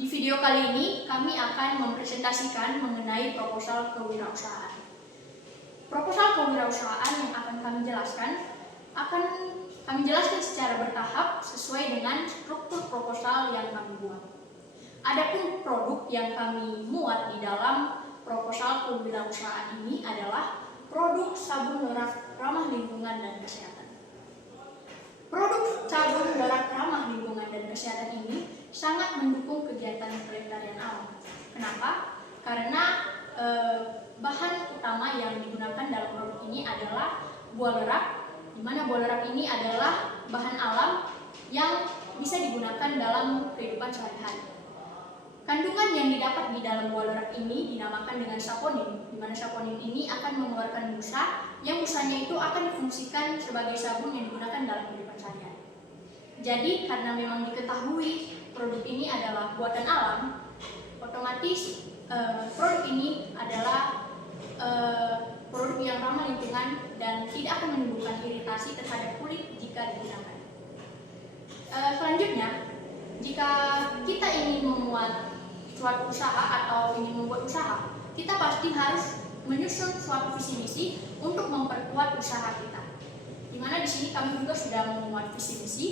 Di video kali ini kami akan mempresentasikan mengenai proposal kewirausahaan. Proposal kewirausahaan yang akan kami jelaskan secara bertahap sesuai dengan struktur proposal yang kami buat. Adapun produk yang kami muat di dalam proposal kewirausahaan ini adalah produk sabun lerak ramah lingkungan dan kesehatan. Produk sabun lerak ramah lingkungan dan kesehatan ini sangat mendukung kegiatan pelestarian alam. Kenapa? Karena bahan utama yang digunakan dalam produk ini adalah buah lerak, di mana buah lerak ini adalah bahan alam yang bisa digunakan dalam kehidupan sehari-hari. Kandungan yang didapat di dalam buah lerak ini dinamakan dengan saponin, di mana saponin ini akan mengeluarkan busa, yang busanya itu akan difungsikan sebagai sabun yang digunakan dalam kehidupan sehari-hari. Jadi karena memang diketahui produk ini adalah buatan alam, otomatis produk ini adalah produk yang ramah lingkungan dan tidak akan menimbulkan iritasi terhadap kulit jika digunakan. Selanjutnya, jika kita ingin membuat suatu usaha atau ingin membuat usaha, kita pasti harus menyusun suatu visi misi untuk memperkuat usaha kita. Dimana di sini kami juga sudah membuat visi misi.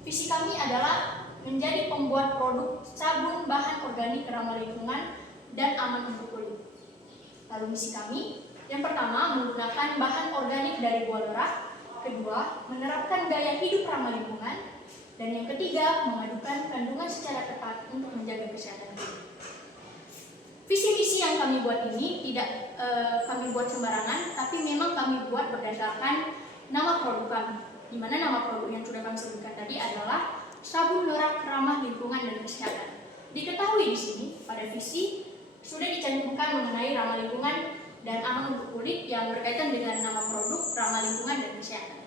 Visi kami adalah menjadi pembuat produk sabun bahan organik ramah lingkungan dan aman untuk kulit. Lalu misi kami, yang pertama menggunakan bahan organik dari buah lerak, kedua menerapkan gaya hidup ramah lingkungan, dan yang ketiga memadukan kandungan secara ketat untuk menjaga kesehatan kulit. Visi misi yang kami buat ini tidak kami buat sembarangan, tapi memang kami buat berdasarkan nama produk kami, di mana nama produk yang sudah kami sebutkan tadi adalah sabun lerak ramah lingkungan dan kesehatan. Diketahui di sini pada visi sudah dicantumkan mengenai ramah lingkungan dan aman untuk kulit yang berkaitan dengan nama produk ramah lingkungan dan kesehatan.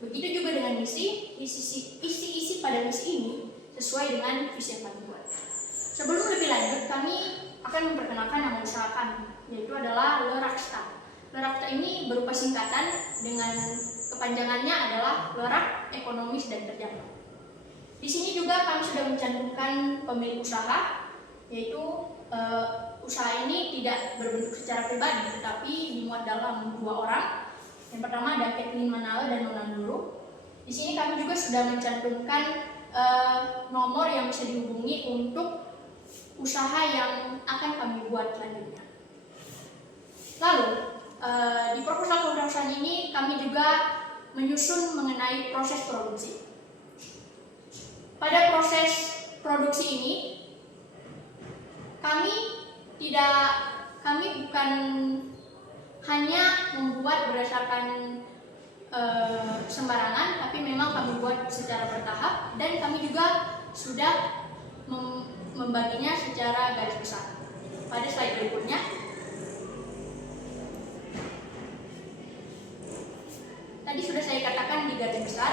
Begitu juga dengan misi, isi pada misi ini sesuai dengan visi yang kami buat. Sebelum lebih lanjut, kami akan memperkenalkan nama usaha kami, yaitu adalah Leraksta. Leraksta ini berupa singkatan dengan kepanjangannya adalah lerak, ekonomis, dan terjangkau. Di sini juga kami sudah mencantumkan pemilik usaha, yaitu usaha ini tidak berbentuk secara pribadi, tetapi dimuat dalam dua orang. Yang pertama ada Kathleen Manale dan Nona Nurul. Di sini kami juga sudah mencantumkan nomor yang bisa dihubungi untuk usaha yang akan kami buat selanjutnya. Lalu di proposal kewirausahaan ini kami juga menyusun mengenai proses produksi. Pada proses produksi ini kami bukan hanya membuat berdasarkan sembarangan, tapi memang kami buat secara bertahap dan kami juga sudah membaginya secara garis besar. Pada slide berikutnya, tadi sudah saya katakan di garis besar.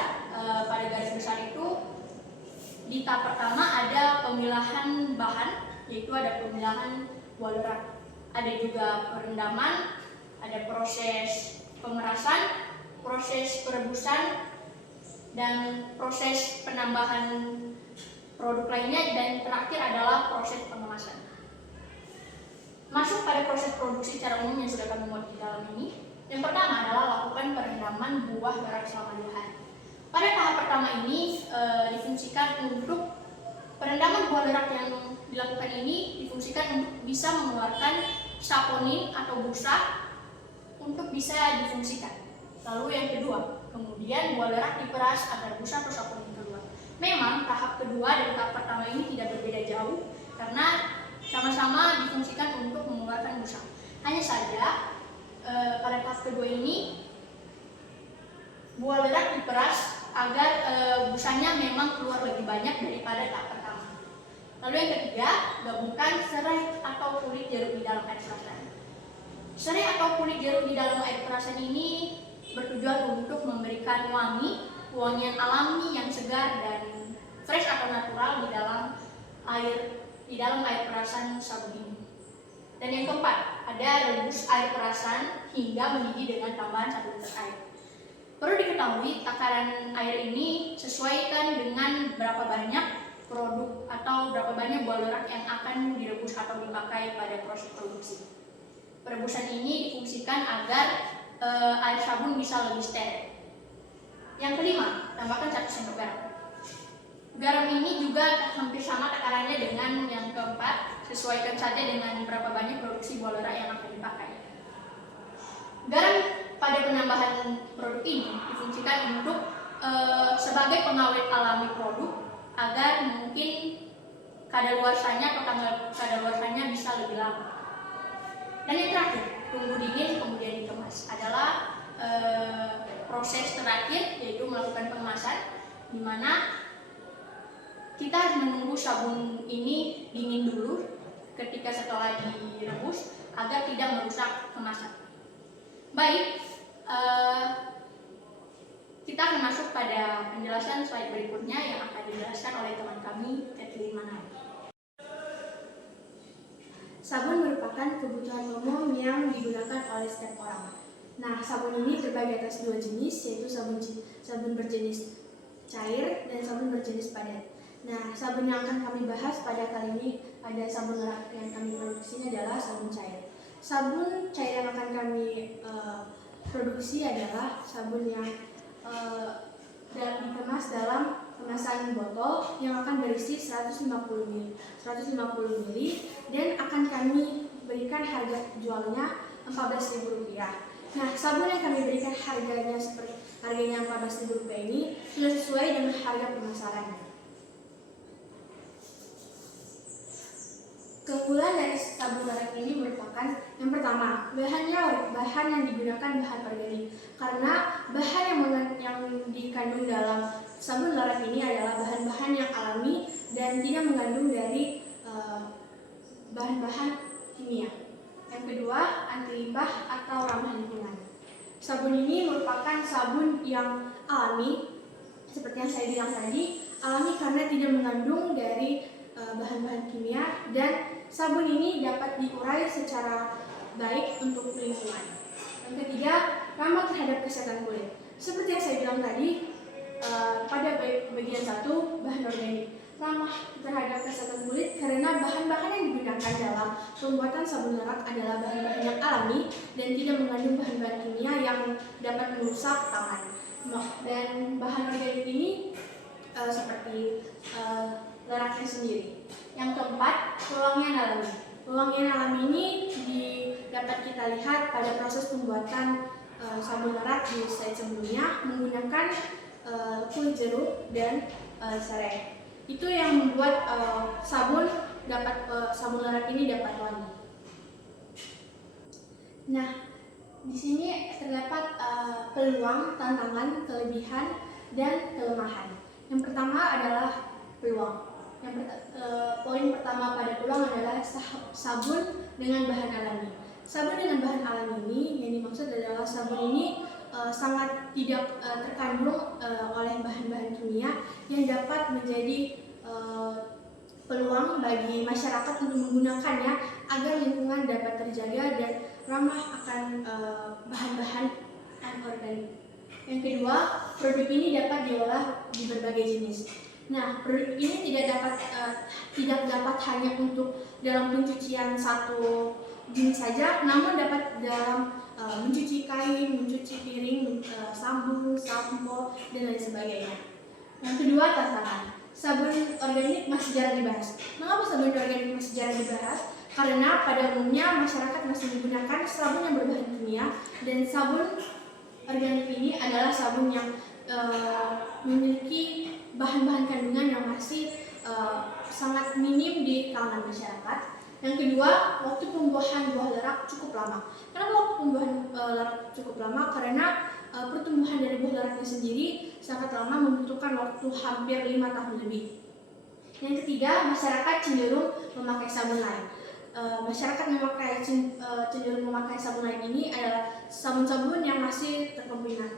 Pada garis besar itu di tahap pertama ada pemilahan bahan, yaitu ada pemilahan buah lerak, ada juga perendaman, ada proses pemerasan, proses perebusan, dan proses penambahan produk lainnya, dan terakhir adalah proses pengemasan. Masuk pada proses produksi secara umum yang sudah kami buat di dalam ini. Yang pertama adalah lakukan perendaman buah lerak selama 2 hari. Pada tahap pertama ini difungsikan untuk perendaman buah lerak yang dilakukan ini difungsikan untuk bisa mengeluarkan saponin atau busa untuk bisa difungsikan. Lalu yang kedua, kemudian buah lerak diperas agar busa atau saponin keluar. Memang tahap kedua dan tahap pertama ini tidak berbeda jauh karena sama-sama difungsikan untuk mengeluarkan busa. Hanya saja pada tahap kedua ini buah lerak diperas agar busanya memang keluar lebih banyak daripada tahap pertama. Lalu yang ketiga, gabungkan serai atau kulit jeruk di dalam air perasan. Serai atau kulit jeruk di dalam air perasan ini bertujuan untuk memberikan wangian alami yang segar dan fresh atau natural di dalam air perasan sabun ini. Dan yang keempat, ada rebus air perasan hingga mendidih dengan tambahan 1 liter air. Perlu diketahui takaran air ini sesuaikan dengan berapa banyak produk atau berapa banyak buah lerak yang akan direbus atau dipakai pada proses produksi. Perebusan ini difungsikan agar air sabun bisa lebih steril. Yang kelima, tambahkan 1 sendok garam. Garam ini juga hampir sama takarannya dengan yang keempat, sesuaikan saja dengan berapa banyak produksi buah lerak yang akan dipakai. Garam pada penambahan produk ini difungsikan untuk sebagai pengawet alami produk agar mungkin kadaluarsanya atau tanggal kadaluarsanya bisa lebih lama. Dan yang terakhir, tunggu dingin kemudian dikemas adalah proses terakhir, yaitu melakukan pengemasan, di mana kita harus menunggu sabun ini dingin dulu ketika setelah direbus agar tidak merusak kemasan. Baik, kita akan masuk pada penjelasan slide berikutnya yang akan dijelaskan oleh teman kami, Kathleen Manai. Sabun merupakan kebutuhan umum yang digunakan oleh setiap orang. Nah, sabun ini terbagi atas 2 jenis, yaitu sabun berjenis cair dan sabun berjenis padat. Nah, sabun yang akan kami bahas pada kali ini ada sabun lerak yang kami produksi adalah sabun cair. Sabun cair yang akan kami produksi adalah sabun yang dikemas dalam kemasan botol yang akan berisi 150 ml dan akan kami berikan harga jualnya Rp14.000. Nah, sabun yang kami berikan harganya Rp14.000 ini sudah sesuai dengan harga pemasarannya. Keunggulan dari sabun lerak ini merupakan yang pertama, bahan yang digunakan bahan organik, karena bahan yang dikandung dalam sabun lerak ini adalah bahan-bahan yang alami dan tidak mengandung dari bahan-bahan kimia. Yang kedua, anti limbah atau ramah lingkungan. Sabun ini merupakan sabun yang alami, seperti yang saya bilang tadi, alami karena tidak mengandung dari bahan-bahan kimia, dan sabun ini dapat diurai secara baik untuk lingkungan. Yang ketiga, ramah terhadap kesehatan kulit. Seperti yang saya bilang tadi, pada bagian 1, bahan organik, ramah terhadap kesehatan kulit karena bahan-bahan yang digunakan dalam pembuatan sabun lerak adalah bahan-bahan yang alami dan tidak mengandung bahan-bahan kimia yang dapat merusak tangan. Dan bahan organik ini seperti leraknya sendiri. Yang keempat, pewangian alami. Pewangian alami ini dapat kita lihat pada proses pembuatan sabun lerak di slide sebelumnya menggunakan kulit jeruk dan serai. Itu yang membuat sabun lerak ini dapat wangi. Nah, di sini terdapat peluang, tantangan, kelebihan, dan kelemahan. Yang pertama adalah peluang. Poin pertama pada peluang adalah sabun dengan bahan alami. Sabun dengan bahan alami ini yang dimaksud adalah sabun ini sangat tidak terkandung oleh bahan-bahan kimia yang dapat menjadi peluang bagi masyarakat untuk menggunakannya agar lingkungan dapat terjaga dan ramah akan bahan-bahan anorganik. Yang kedua, produk ini dapat diolah di berbagai jenis. Nah, produk ini tidak dapat hanya untuk dalam pencucian satu jenis saja, namun dapat dalam mencuci kain, mencuci piring, sabun, sampo, dan lain sebagainya. Yang kedua, tantangan. Sabun organik masih jarang dibahas. Mengapa sabun organik masih jarang dibahas? Karena pada umumnya masyarakat masih menggunakan sabun yang berbahan kimia, dan sabun organik ini adalah sabun yang memiliki bahan-bahan kandungan yang masih sangat minim di kalangan masyarakat. Yang kedua, waktu pembuahan buah lerak cukup lama. Kenapa waktu pembuahan lerak cukup lama? Karena pertumbuhan dari buah leraknya sendiri sangat lama, membutuhkan waktu hampir 5 tahun lebih. Yang ketiga, masyarakat cenderung memakai sabun lain. Masyarakat cenderung memakai sabun lain ini adalah sabun-sabun yang masih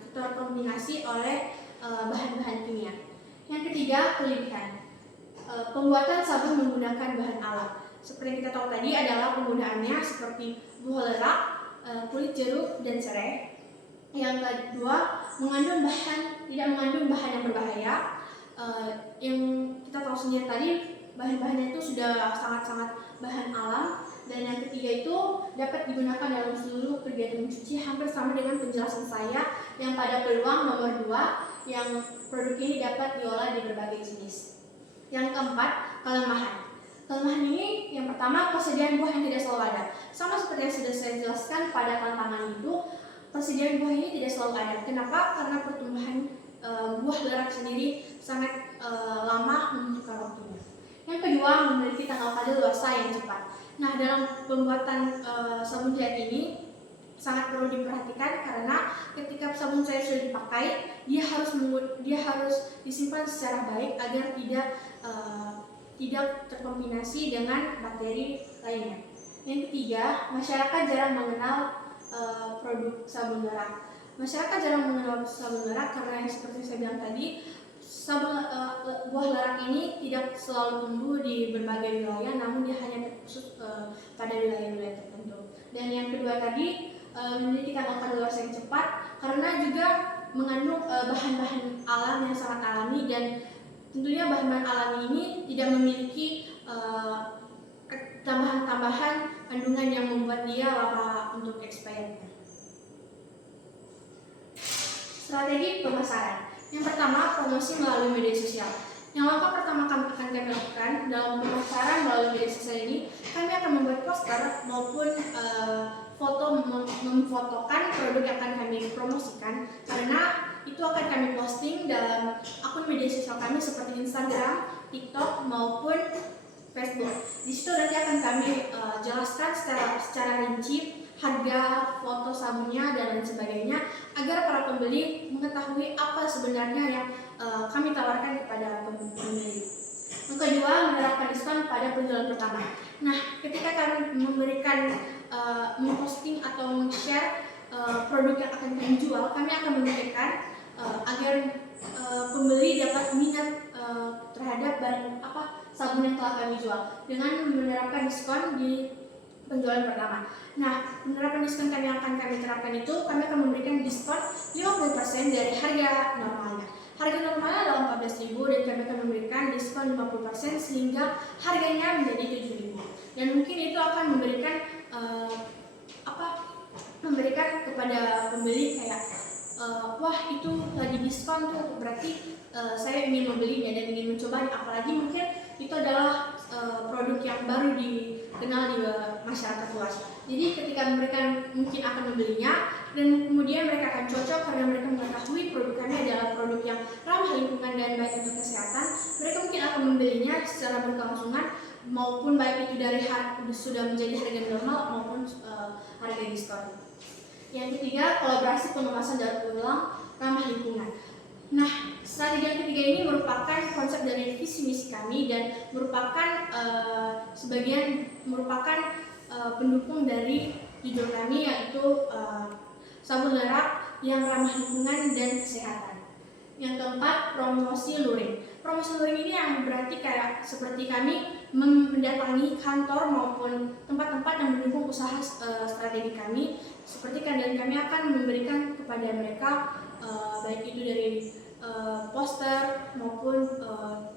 terkombinasi oleh bahan-bahan kimia. Yang ketiga, kelebihan. Pembuatan sabun menggunakan bahan alam. Seperti yang kita tahu tadi adalah penggunaannya seperti buah lerak, kulit jeruk, dan serai. Yang kedua, tidak mengandung bahan yang berbahaya. yang kita tahu sendiri tadi bahan-bahannya itu sudah sangat-sangat bahan alam. Dan yang ketiga itu dapat digunakan dalam seluruh kegiatan mencuci, hampir sama dengan penjelasan saya yang pada peluang nomor 2 yang produk ini dapat diolah di berbagai jenis. Yang keempat, kelemahan. Kelemahan ini yang pertama, persediaan buah yang tidak selalu ada. Sama seperti yang sudah saya jelaskan pada tantangan itu, persediaan buah ini tidak selalu ada. Kenapa? Karena pertumbuhan buah lerak sendiri sangat lama membutuhkan waktunya. Yang kedua, memiliki tanggal kadaluarsa yang cepat. Nah, dalam pembuatan sabun cair ini sangat perlu diperhatikan karena ketika sabun cair sudah dipakai, dia harus disimpan secara baik agar tidak terkombinasi dengan bakteri lainnya. Yang ketiga, masyarakat jarang mengenal produk sabun lerak. Masyarakat jarang mengenal sabun lerak karena yang seperti saya bilang tadi, buah lerak ini tidak selalu tumbuh di berbagai wilayah, namun dia hanya terkhusus pada wilayah-wilayah tertentu. Dan yang kedua tadi, memiliki tanggal kadaluarsa yang cepat karena juga mengandung bahan-bahan alam yang sangat alami, dan tentunya bahan-bahan alami ini tidak memiliki tambahan-tambahan kandungan yang membuat dia lama untuk expired. Strategi pemasaran. Yang pertama, promosi melalui media sosial. Yang langkah pertama akan kami lakukan dalam pemasaran melalui media sosial ini, kami akan membuat poster maupun memfotokan produk yang akan kami promosikan, karena itu akan kami posting dalam akun media sosial kami seperti Instagram, TikTok maupun Facebook. Di situ nanti akan kami jelaskan secara rinci harga, foto sabunnya dan lain sebagainya, agar para pembeli mengetahui apa sebenarnya yang kami tawarkan kepada pembeli. Yang kedua, menerapkan diskon pada penjualan pertama. Nah, ketika kami memberikan memposting atau share produk yang akan kami jual, kami akan memberikan agar pembeli dapat minat terhadap barang sabun yang telah kami jual dengan menerapkan diskon di penjualan pertama. Nah, penerapan diskon yang akan kami terapkan itu, kami akan memberikan diskon 50% dari harga normalnya. Harga normalnya adalah 14.000 dan kami akan memberikan diskon 50% sehingga harganya menjadi 7.000. Dan mungkin itu akan memberikan kepada pembeli kayak wah, itu lagi diskon tuh, berarti saya ingin membelinya dan ingin mencoba, apalagi mungkin itu adalah produk yang baru dikenal di masyarakat luas. Jadi ketika mereka mungkin akan membelinya dan kemudian mereka akan cocok karena mereka mengetahui produk kami adalah produk yang ramah lingkungan dan baik untuk kesehatan, mereka mungkin akan membelinya secara berkelangsungan, maupun baik itu dari sudah menjadi harga normal maupun harga diskon. Yang ketiga, kolaborasi pengemasan daur ulang ramah lingkungan. Nah, strategi yang ketiga ini merupakan konsep dari visi misi kami dan merupakan pendukung dari judul kami, yaitu sabun lerak yang ramah lingkungan dan kesehatan. Yang keempat, promosi luring. Promosi luring ini yang berarti kayak seperti kami mendatangi kantor maupun tempat-tempat yang mendukung usaha strategi kami, seperti dan kami akan memberikan kepada mereka baik itu dari poster maupun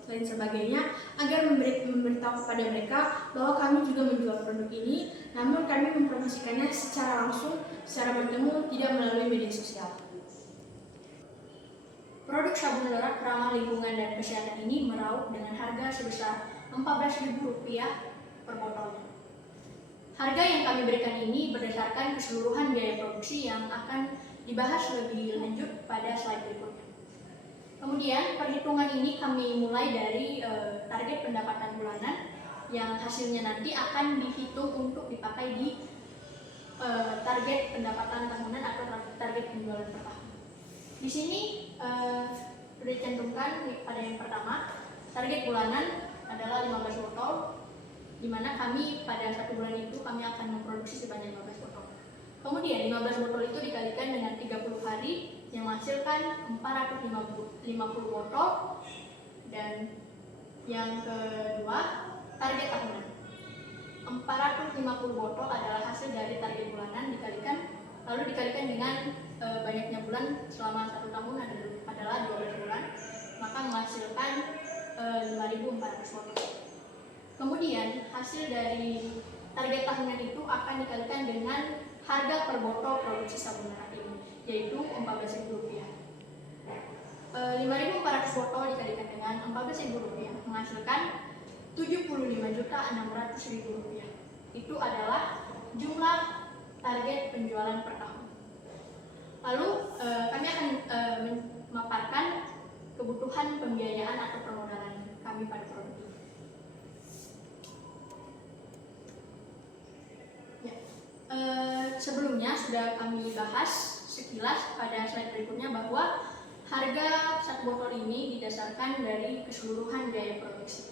lain sebagainya, agar memberitahu kepada mereka bahwa kami juga menjual produk ini, namun kami mempromosikannya secara langsung, secara bertemu, tidak melalui media sosial. Produk sabun lerak ramah lingkungan dan kesehatan ini meraup dengan harga sebesar Rp14.000 per botolnya. Harga yang kami berikan ini berdasarkan keseluruhan biaya produksi yang akan dibahas lebih lanjut pada slide berikutnya. Kemudian perhitungan ini kami mulai dari target pendapatan bulanan yang hasilnya nanti akan dihitung untuk dipakai di target pendapatan tahunan atau target penjualan per tahun. Di sini sudah dicantumkan pada yang pertama, target bulanan adalah 15 botol, di mana kami pada satu bulan itu kami akan memproduksi sebanyak 15 botol. Kemudian 15 botol itu dikalikan dengan 30 hari yang menghasilkan 450 botol. Dan yang kedua, target tahunan. 450 botol adalah hasil dari target bulanan dikalikan dengan banyaknya bulan selama 1 tahun adalah 12 bulan. maka menghasilkan 5.400 botol. Kemudian hasil dari target tahunan itu akan dikalikan dengan harga per botol produksi sabun merah ini, yaitu Rp14.000. 5.400 botol dikalikan dengan Rp14.000 menghasilkan Rp75.600.000. Itu adalah jumlah target penjualan per tahun. Lalu kami akan memaparkan kebutuhan pembiayaan atau permodalan kami pada produk ini. Ya. Sebelumnya sudah kami bahas sekilas pada slide berikutnya bahwa harga satu botol ini didasarkan dari keseluruhan biaya produksi.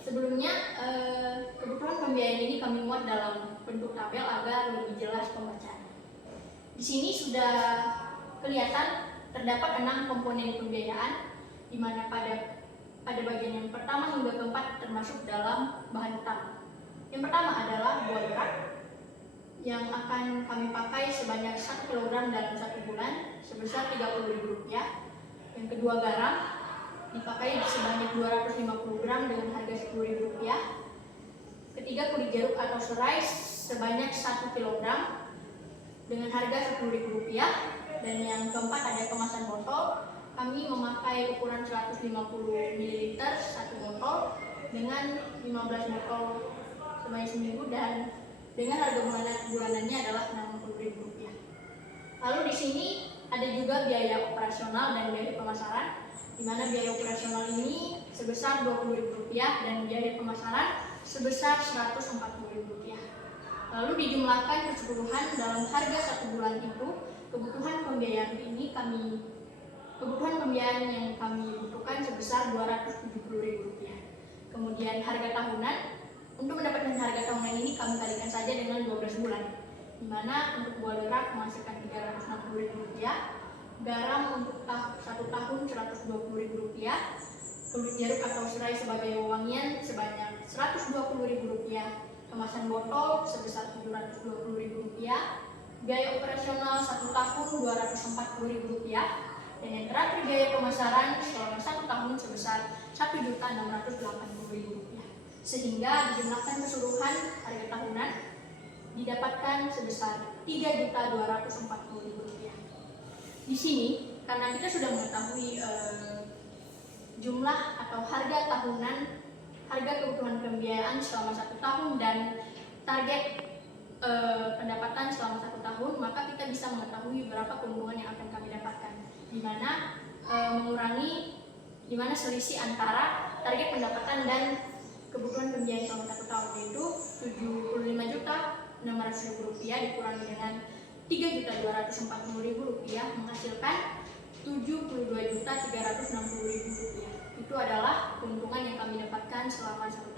Sebelumnya, kebutuhan pembiayaan ini kami muat dalam bentuk tabel agar lebih jelas pembacaannya. Di sini sudah kelihatan terdapat 6 komponen pembiayaan, di mana pada bagian yang pertama hingga keempat termasuk dalam bahan utama. Yang pertama adalah buah gerak yang akan kami pakai sebanyak 1 kg dalam 1 bulan sebesar Rp30.000. Yang kedua garam dipakai sebanyak 250 gram dengan harga Rp10.000. Ketiga kulit jeruk atau serai sebanyak 1 kg dengan harga Rp10.000. Dan yang keempat ada kemasan botol. Kami memakai ukuran 150 ml 1 botol dengan 15 botol sebanyak seminggu dan dengan harga bulanannya adalah Rp60.000. Lalu di sini ada juga biaya operasional dan biaya pemasaran, di mana biaya operasional ini sebesar Rp20.000 dan biaya pemasaran sebesar Rp140.000. Lalu dijumlahkan keseluruhan dalam harga 1 bulan itu, kebutuhan pembiayaan yang kami butuhkan sebesar Rp270.000. Kemudian harga tahunan, untuk mendapatkan harga tahunan ini kami kalikan saja dengan 12 bulan, di mana untuk buah gerak menghasilkan Rp360.000, garam untuk 1 tahun Rp120.000, kulit jeruk atau serai sebagai wewangian sebanyak Rp120.000, kemasan botol sebesar Rp720.000, biaya operasional 1 tahun Rp240.000, dan yang terakhir biaya pemasaran selama 1 tahun sebesar Rp1.680.000. Sehingga dijumlahkan keseluruhan harga tahunan didapatkan sebesar Rp3.240.000. Di sini, karena kita sudah mengetahui jumlah atau harga tahunan, harga kebutuhan pembiayaan selama 1 tahun dan target pendapatan selama 1 tahun, maka kita bisa mengetahui berapa keuntungan yang akan kami dapatkan, di mana selisih antara target pendapatan dan kebutuhan pembiayaan selama 1 tahun, yaitu Rp75.600.000 dikurangi dengan Rp3.240.000 menghasilkan Rp72.360.000. Itu adalah keuntungan yang kami dapatkan selama 1